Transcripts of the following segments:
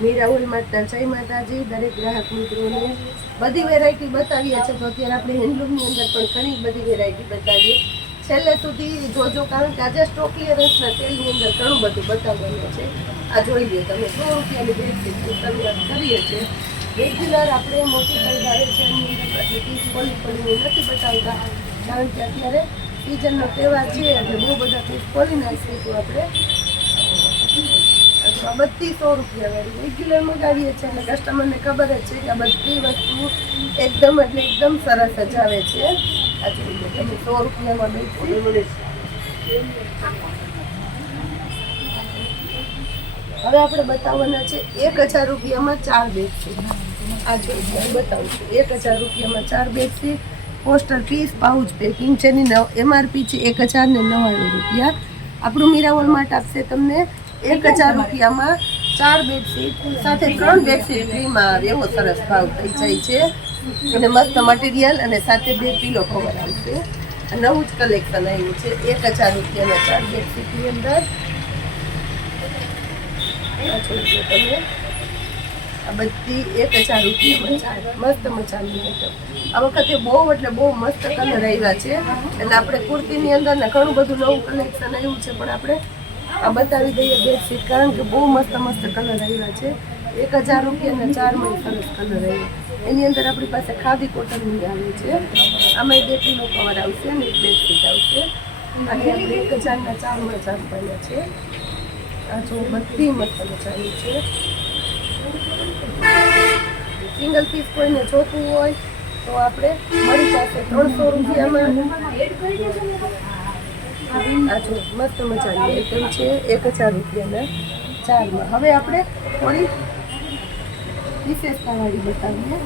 મીરાઉલ માતા, જય માતાજી, દરેક ગ્રાહક મિત્રોને બધી વેરાયટી બતાવીએ છીએ. તો અત્યારે આપણે હેન્ડલૂમની અંદર પણ ઘણી બધી વેરાયટી બતાવીએ. છેલ્લે સુધી જોજો, કારણ કે આજે સ્ટોક ક્લિયરન્સના તેલની અંદર ઘણું બધું બતાવવાનું છે. આ જોઈ લો તમે, સો રૂપિયાની બેડશીટની શરૂઆત કરીએ છીએ રેગ્યુલર આપણે મોટી આવે છે, એની અંદર પીસ ખોલી ખોલીને નથી બતાવતા. કારણ કે અત્યારે સિઝનનો તહેવાર છે, એટલે બહુ બધા પીસ ખોલી નાખીશું આપણે. અથવા બધી સો રૂપિયા વાળી રેગ્યુલર મગાવીએ છીએ અને કસ્ટમરને ખબર જ છે કે આ બધી વસ્તુ એકદમ એટલે એકદમ સરસ જ આવે છે. તમે સો રૂપિયામાં બેસી. હવે આપણે બતાવવાના છે એક હજાર રૂપિયામાં ચાર બેડશીટ આ જોઈ લો, હું બતાવું છું એક હજાર રૂપિયામાં ચાર bedsheet poster piece pouch packing નવ એમઆરપી છે એક હજાર ને નવ્વાણું રૂપિયા. આપણું મીરાવલ માટે આપશે તમને એક હજાર રૂપિયામાં ચાર બેડશીટ, સાથે ત્રણ બેડશીટ ફ્રીમાં આવે એવો સરસ ભાવ થઈ જાય છે. અને મસ્ત મટીરિયલ અને સાથે બે પીલો કવર આવશે નવું જ કલેક્શન આવ્યું છે. એક હજાર રૂપિયાના ચાર બેડશીટની અંદર. આ બધી એક હજાર રૂપિયામાં ચાર મસ્ત મજાની આ વખતે બહુ એટલે બહુ મસ્ત કલર આવ્યા છે. અને આપણે કુર્તીની અંદર ને ઘણું બધું નવું કલેક્શન આવ્યું છે પણ આપણે આ બતાવી દઈએ બેડશીટ, કારણ કે બહુ મસ્ત મસ્ત કલર આવ્યા છે. એક હજાર રૂપિયાના ચારમાં સરસ કલર આવ્યો. એની અંદર આપણી પાસે ખાદી કોટનની આવે છે. આમાં બે કિલો કવર આવશે અને એક બેડશીટ આવશે. અને આપણે એક હજારના ચારમાં ચાર પડ્યા છે. આ જો બધી મસ્ત મજાની છે. સિંગલ પીસ કોઈને જોતું હોય તો આપણે મળી જશે ત્રણસો રૂપિયામાં. આ મસ્ત મજાની આઈટમ છે, એક હજાર રૂપિયાના ચારમાં. હવે આપણે થોડી વિશેષતાવાળી બતાવીએ?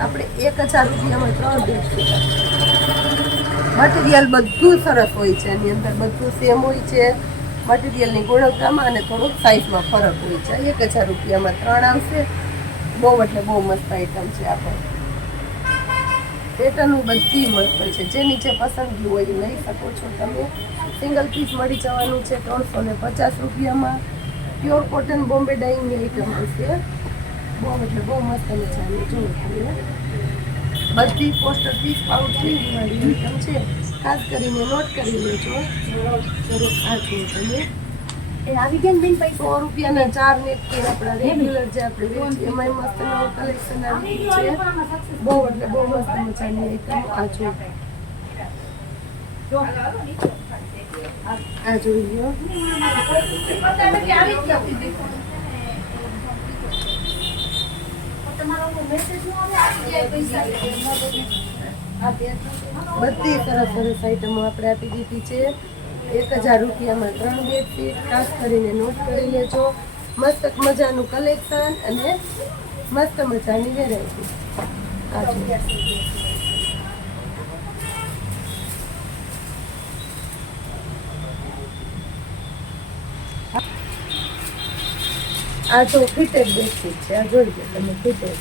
આપણે એક હજાર રૂપિયામાં ત્રણ દિવસ મટીરિયલ બધું સરસ હોય છે, એની અંદર બધું સેમ હોય છે. મટીરિયલની ગુણવત્તામાં અને થોડુંક સાઇઝમાં ફરક હોય છે. એક હજાર રૂપિયામાં ત્રણ આવશે. બહુ એટલે બહુ મસ્ત આઈટમ છે આપણે પેટર્ન બધી મસ્ત છે. જે નીચે પસંદગી હોય એ લઈ શકો છો તમે. સિંગલ પીસ મળી જવાનું છે ત્રણસો ને પચાસ રૂપિયામાં. પ્યોર કોટન બોમ્બે ડાઈંગની આઈટમ હશે. બહુ એટલે બહુ મસ્ત મજાની જુઓ તમે બધી પોસ્ટર પીસ પાઉચ મારી આઈટમ છે. ખાસ કરીને નોટ કરી લેજો. આ જુઓ તમે. એ આવી ગયા ને બેન પૈસા? સો રૂપિયાના ચાર નેટ કે આપણા રેગ્યુલર જે આપણે વેચીએ એમાંય મસ્ત નવું કલેક્શન આવી ગયું છે. બહુ એટલે બહુ મસ્ત મજાની આઈટમ આ જો. આ જોઈ લો તમારો મેસેજ નો આવે આવી જાય પૈસા બધી સરસ સરસ આઈટમો આપણે આપી દીધી છે. એક હજાર રૂપિયામાં ત્રણ બેડશીટ, ખાસ કરીને નોટ કરી લેજો મસ્ત મજાનું કલેક્શન અને મસ્ત મજાની વેરાયટી આ જો ફિટેડ બેડશીટ છે, આ જોઈ લો તમે ફિટેડ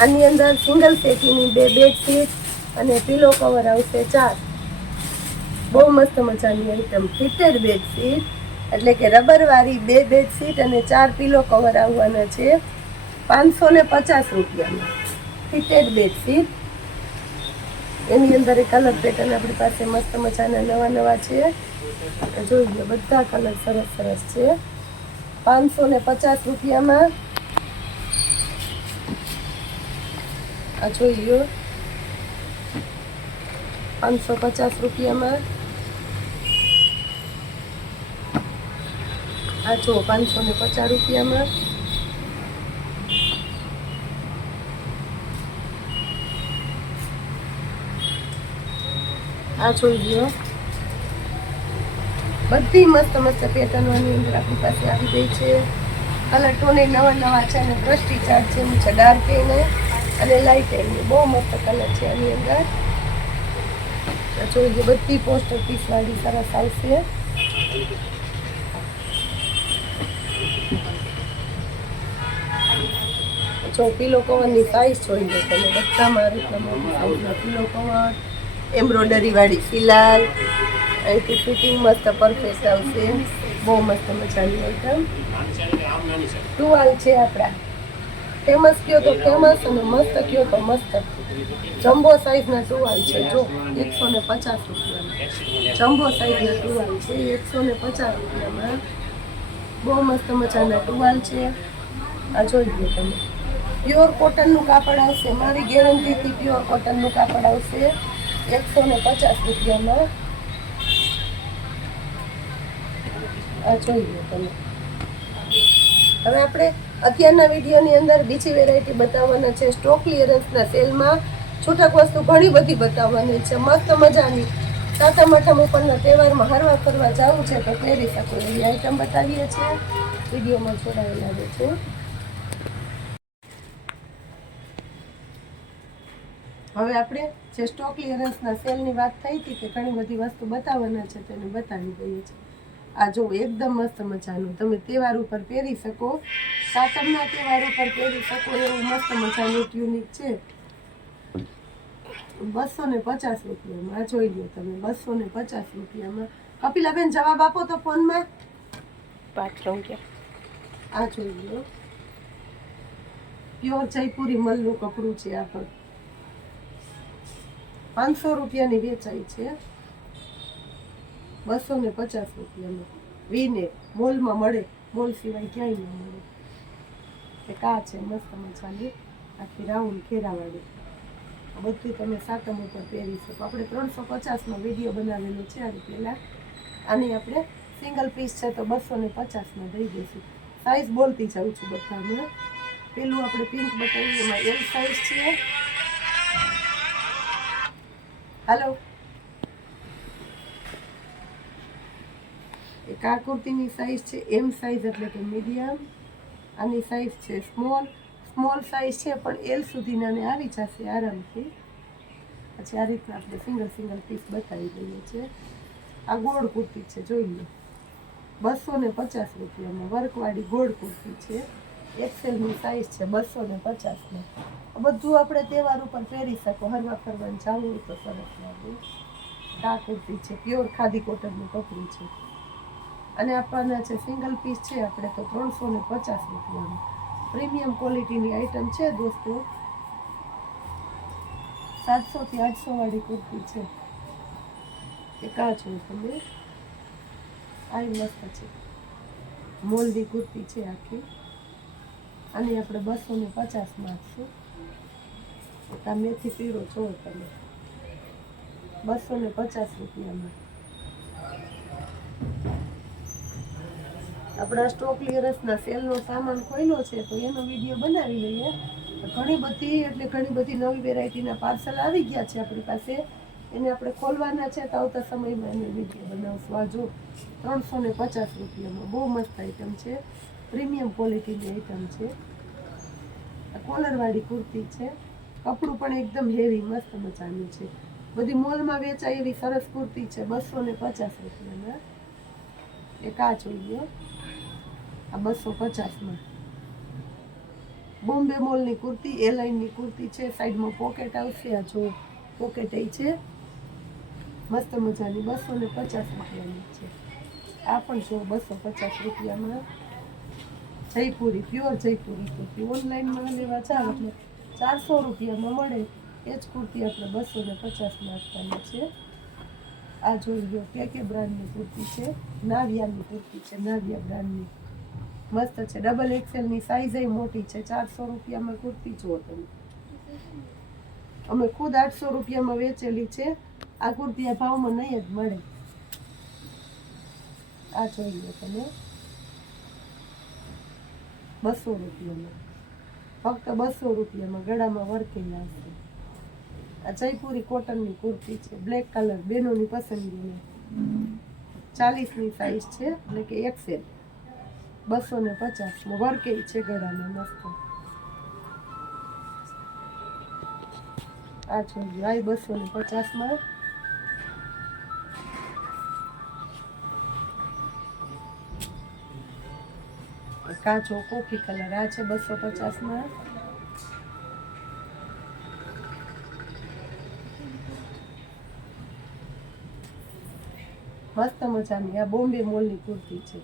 આની અંદર સિંગલ સેટીની બે બેડશીટ અને પીલો કવર આવશે ચાર. બહુ મસ્ત મજાની આઈટમ ફિટેડ બેડશીટ એટલે કે રબરવાળી બે બેડશીટ અને ચાર પીલો કવર આવવાના છે, પાંચસો ને પચાસ રૂપિયામાં. ફિટેડ બેડશીટ એની અંદર એક કલર પેટર્ન આપણી પાસે મસ્ત મજાના નવા નવા છે. જોઈ લો, બધા કલર સરસ સરસ છે. પાંચસો ને પચાસ રૂપિયામાં. આ જોઈ લો. પાંચસો પચાસ રૂપિયામાં. આ જો પાંચસો ને પચાસ રૂપિયામાં. આ જોઈ ગયો બધી મસ્ત મસ્ત પેટર્નોની અંદર આપણી પાસે આવી ગઈ છે. કલર ટોને નવા નવા છે અને દ્રષ્ટિ ચાર્ટ એમ છે ડાર્ક એને અને લાઇટ એને બહુ મસ્ત કલર છે એની અંદર. આ જોઈ ગયો બધી પોસ્ટર ઓફિસ વાળી, સરસ આવશે પીલો કવરની સાઈઝ જોઈ લો તમે બધામાં આ રીતના મોટી સાઈઝના પીલો કવર એમ્બ્રોડરીવાળી સિલાઈ. અહીંથી ફિટિંગ મસ્ત પરફેક્ટ આવશે. બહુ મસ્ત મજાની આઈટમ ટુવાલ છે આપણા. ફેમસ કયો તો ફેમસ અને મસ્ત કયો તો મસ્ત. જમ્બો સાઈઝના ટુવાલ છે. જો એકસો ને પચાસ રૂપિયામાં. જમ્બો સાઈઝના ટુવાલ છે. એકસો ને પચાસ રૂપિયામાં. બહુ મસ્ત મજાના ટુવાલ છે. આ જોઈ લો તમે. પ્યોર કોટનનું કાપડ આવશે. મારી ગેરંટીથી પ્યોર કોટનનું કાપડ આવશે. એકસો ને પચાસ રૂપિયામાં. આ જોઈ લો તમે. હવે આપણે અત્યારના વિડીયોની અંદર બીજી વેરાયટી બતાવવાના છે. સ્ટોક ક્લિયરન્સના સેલમાં છૂટક વસ્તુ ઘણી બધી બતાવવાની છે. મસ્ત મજાની સાતમ આઠમ ઉપરના તહેવારમાં હરવા ફરવા જવું છે તો પહેરી શકો એવી આઈટમ બતાવીએ છીએ. વિડીયોમાં જોડાયેલા છે હવે આપણે જે સ્ટોક ક્લિયરન્સના સેલની વાત થઈ હતી કે ઘણી બધી વસ્તુ બતાવવાના છે તેને બતાવી દઈએ છીએ. આ જો એકદમ મસ્ત મજાનું તમે તહેવાર ઉપર પહેરી શકો સાતમના તહેવાર ઉપર પહેરી શકો એવું મસ્ત મજાનું ટ્યુનિક છે. બસો ને પચાસ રૂપિયામાં જોઈ લો તમે બસો ને પચાસ રૂપિયામાં. કપિલાબેન જવાબ આપો તો ફોનમાં. પાંચ રૂપિયા. આ જોઈ લો. પ્યોર જયપુરી મલનું કપડું છે આ પણ. પાંચસો રૂપિયાની વેચાય છે. બસો ને પચાસ રૂપિયામાં. વીને મોલમાં મળે. મોલ સિવાય ક્યાંય ન મળે. એ કા છે મસ્ત મજાની આખી રાઉન્ડ ઘેરાવાળી. બધું તમે સાતમ ઉપર પહેરી શકો. આપણે ત્રણસો પચાસનો વીડિયો બનાવેલો છે આની પહેલાં. આની આપણે સિંગલ પીસ છે તો બસો ને પચાસમાં દઈ દઈશું. સાઈઝ બોલતી જાઉં છું બધામાં. પેલું આપણે પિંક બતાવ્યું એમાં એલ સાઈઝ છે. હાલો. એ આ કુર્તીની સાઈઝ છે એમ સાઈઝ એટલે કે મીડિયમ આની સાઈઝ છે સ્મોલ સ્મોલ સાઈઝ છે, પણ એલ સુધીનાને આવી જશે આરામથી. પછી આ રીતના આપણે સિંગલ સિંગલ પીસ બતાવી દઈએ છીએ. આ ગોળ કુર્તી છે, જોઈ લો. બસો ને પચાસ રૂપિયામાં વર્કવાળી ગોળ કુર્તી છે. એક્સેલની સાઈઝ છે બસો ને પચાસની બધું આપણે તહેવાર ઉપર પહેરી શકો. હરવા ફરવાનું જવું હોય તો સરસ લાગે. આ કુર્તી છે પ્યોર ખાદી કોટનનું કપડું છે. અને આપવાના છે સિંગલ પીસ છે, આપણે તો ત્રણસો ને પચાસ રૂપિયાનું. પ્રીમિયમ ક્વોલિટીની આઈટમ છે દોસ્તો. સાતસોથી આઠસો વાળી કુર્તી છે. એ કા છો તમે આ મસ્ત છે. મોલની કુર્તી છે આખી. આની આપણે બસો ને પચાસમાં આપશું એક આ મેથી પીળો છો તમે. બસો ને પચાસ રૂપિયામાં આપણા સ્ટોક ક્લિયરન્સના સેલનો સામાન ખોલ્યો છે, તો એનો વીડિયો બનાવી લઈએ. ઘણી બધી, એટલે ઘણી બધી નવી વેરાયટીના પાર્સલ આવી ગયા છે આપણી પાસે. એને આપણે ખોલવાના છે, તો આવતા સમયમાં એનો વીડિયો બનાવશું. આ જો ત્રણસો ને પચાસ રૂપિયામાં બહુ મસ્ત આઈટમ છે. પ્રીમિયમ ક્વોલિટીની આઈટમ છે. કોલરવાળી કુર્તી છે. કપડું પણ એકદમ હેવી મસ્ત મજાનું છે. બધી મોલમાં વેચાય એવી સરસ કુર્તી છે, બસો ને પચાસ રૂપિયામાં. એક આ જોઈએ. આ બસો પચાસમાં. બોમ્બે મોલની કુર્તી એ લાઇનની કુર્તી છે. સાઈડમાં પોકેટ આવશે, આ જો પોકેટ એ છે. મસ્ત મજાની બસો ને પચાસ રૂપિયાની છે. આ પણ જો બસો પચાસ રૂપિયામાં. જયપુરી પ્યોર જયપુરી કુર્તી ઓનલાઈનમાં લેવા જાવ એટલે ચારસો રૂપિયામાં મળે. એ જ કુર્તી આપણે બસો ને પચાસમાં આપવાની છે. આ જોઈ લો, કે કે બ્રાન્ડની કુર્તી છે? નાવિયાની કુર્તી છે નાવિયા બ્રાન્ડની. મસ્ત છે. ડબલ એક્સેલની સાઈઝ મોટી છે. ચારસો રૂપિયામાં કુર્તી જુઓ તમે. અમે ખુદ આઠસો રૂપિયામાં વેચેલી છે. આ કુર્તી આ ભાવમાં નહીં જ મળે. આ જોઈ લો તમે. બસો રૂપિયામાં. ફક્ત બસો રૂપિયામાં ગળામાં વર્કિંગ આવશે આ જયપુરી કોટનની કુર્તી છે. બ્લેક કલર બેનોની પસંદગીની. ચાલીસની સાઈઝ છે એટલે કે એક્સેલ બસો ને પચાસમાં વર્કે છે ગળામાં મસ્ત. આ જોઈ આ બસો ને પચાસમાં કાચો કોફી કલર આ છે બસો પચાસમાં મસ્ત મજાની આ બોમ્બે મોલની કુર્તી છે.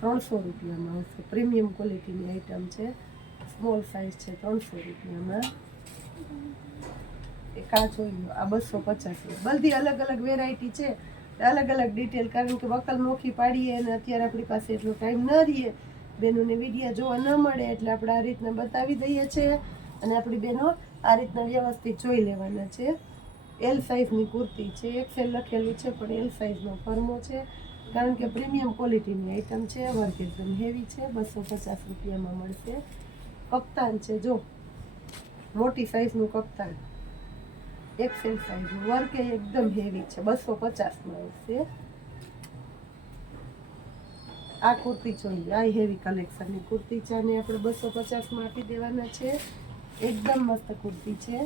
ત્રણસો રૂપિયામાં આવશે પ્રીમિયમ ક્વોલિટીની આઈટમ છે. સ્મોલ સાઇઝ છે ત્રણસો રૂપિયામાં. એક આ જોઈ આ બસો પચાસ બધી અલગ અલગ વેરાયટી છે. અલગ અલગ ડિટેલ કારણ કે વકલ નોખી પાડીએ અને અત્યારે આપણી પાસે એટલો ટાઈમ ન રહીએ. બેનોને વિડીયા જોવા ન મળે એટલે આપણે આ રીતના બતાવી દઈએ છીએ અને આપણી બહેનો આ રીતના વ્યવસ્થિત જોઈ લેવાના છે. એલ સાઇઝની કુર્તી છે એક્સેલ લખેલું છે, પણ એલ સાઇઝનો ફર્મો છે. કારણ કે પ્રીમિયમ ક્વોલિટીની આઈટમ છે વર્ક એકદમ હેવી છે, બસો પચાસ રૂપિયામાં મળશે. કપ્તાન છે, જો. મોટી સાઇઝનું કપ્તાન. એક્સેલ સાઇઝનું વર્ક એ એકદમ હેવી છે, બસો પચાસમાં આવશે આ કુર્તી જોઈએ. આ હેવી કલેક્શનની કુર્તી છે અને આપણે બસો પચાસમાં આપી દેવાના છે. એકદમ મસ્ત કુર્તી છે.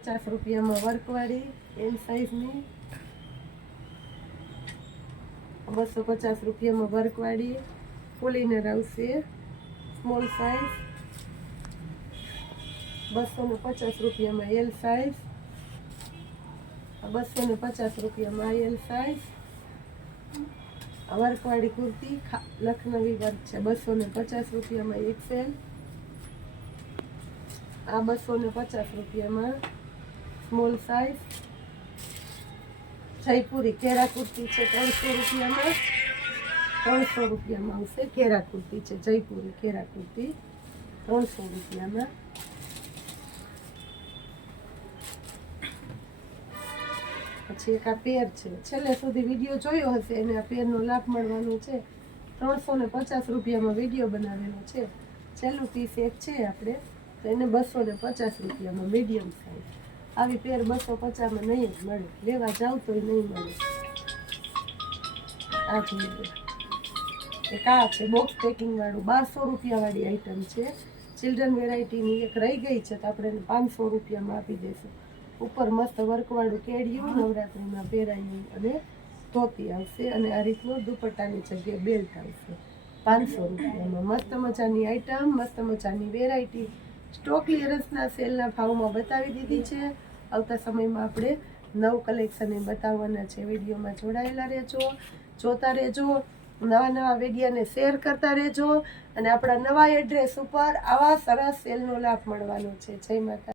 પચાસ રૂપિયામાં વર્કવાળી, એમ સાઈઝની બસો પચાસ રૂપિયામાં વર્કવાળી ફૂલ ઇનર આવશે સ્મોલ સાઇઝ બસો ને પચાસ રૂપિયામાં એલ સાઇઝ બસો ને પચાસ રૂપિયામાં એલ સાઇઝ આ વર્કવાળી કુર્તી લખનવી વર્ક છે. બસો ને પચાસ રૂપિયામાં એક્સેલ આ બસો ને પચાસ રૂપિયામાં સ્મોલ સાઇઝ જયપુરી કેરા કુર્તી છે ત્રણસો રૂપિયામાં. ત્રણસો રૂપિયામાં આવશે કેરા કુર્તી છે. જયપુરી કેરા કુર્તી ત્રણસો રૂપિયામાં. પછી એક આ પેર છે. છેલ્લે સુધી વીડિયો જોયો હશે, એને આ પેરનો લાભ મળવાનો છે. ત્રણસો ને પચાસ રૂપિયામાં વીડિયો બનાવેલો છે. છેલ્લું પીસ એક છે આપણે, તો એને બસો ને પચાસ રૂપિયામાં મીડિયમ સાઇઝ આવી પેર બસો પચાસમાં નહીં જ મળે. લેવા જાવ તોય નહીં મળે. આ જોઈએ એક આ છે બોક્સ પેકિંગ વાળું. બારસો રૂપિયાવાળી આઈટમ છે. ચિલ્ડ્રન વેરાયટીની એક રહી ગઈ છે, તો આપણે એને પાંચસો રૂપિયામાં આપી દઈશું ઉપર મસ્ત વર્કવાળું કેડિયું નવરાત્રિમાં પહેરાયું અને ધોતી આવશે અને આ રીતનું દુપટ્ટાની જગ્યાએ બેલ્ટ આવશે. પાંચસો રૂપિયામાં. મસ્ત મજાની આઈટમ મસ્ત મજાની વેરાયટી સ્ટોક ક્લિયરન્સના સેલના ભાવમાં બતાવી દીધી છે. આવતા સમયમાં આપણે નવ કલેક્શન એ બતાવવાના છે. વિડીયોમાં જોડાયેલા રહેજો. જોતા રહેજો. નવા નવા વિડીયોને શેર કરતા રહેજો. અને આપણા નવા એડ્રેસ ઉપર આવા સરસ સેલનો લાભ મળવાનો છે. જય માતા